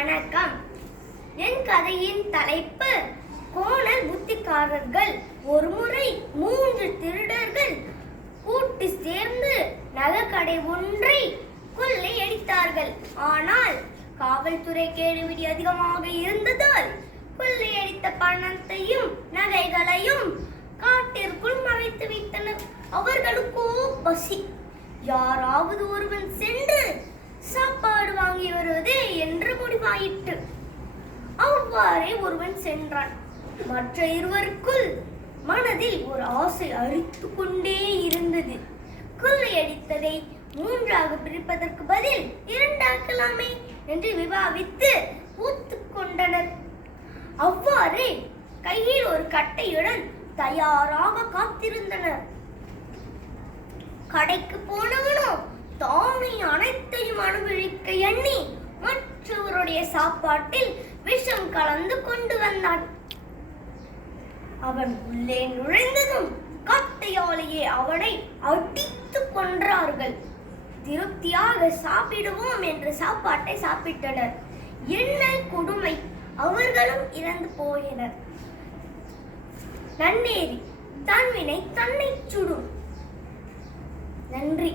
வணக்கம். என் கதையின் தலைப்பு கோணல் புத்திக்காரர்கள். ஒருமுறை 3 திருடர்கள் கூட்டு சேர்ந்து நகைக்கடை ஒன்றை கொள்ளையடித்தார்கள். ஆனால் காவல்துறை கேடுவிடி அதிகமாக இருந்ததால் கொள்ளையடித்த பணத்தையும் நகைகளையும் காட்டிற்குள் மறைத்து வைத்தனர். அவர்களுக்கோ பசி. யாராவது ஒருவன் சென்று சாப்பாடு வாங்கி வருவதே என்று முடிவாயிற்று. அவ்வாறே ஒருவன் சென்றான். மற்ற இருவருக்குள் மனதில் ஒரு ஆசை அரித்து கொண்டே இருந்தது. கொள்ளையடித்ததை 3ஆக பிரிப்பதற்கு பதில் 2ஆக்கலாமே என்று விவாதித்து ஒத்துக்கொண்டனர். அவ்வாறே கையில் ஒரு கட்டையுடன் தயாராக காத்திருந்தனர். கடைக்கு போனவனோ தானே அனைத்தையும் அனுபவிக்க எண்ணி மற்றவருடைய சாப்பாட்டில் விஷம் கலந்து கொண்டு வந்தான். அவன் உள்ளே நுழைந்ததும் கட்டையாலேயே அவனை அடித்து கொன்றார்கள். திருப்தியாக சாப்பிடுவோம் என்று சாப்பாட்டை சாப்பிட்டனர். என்ன கொடுமை! அவர்களும் இறந்து போயினர். நன்னேரி தன்வினை தன்னை சுடும். நன்றி.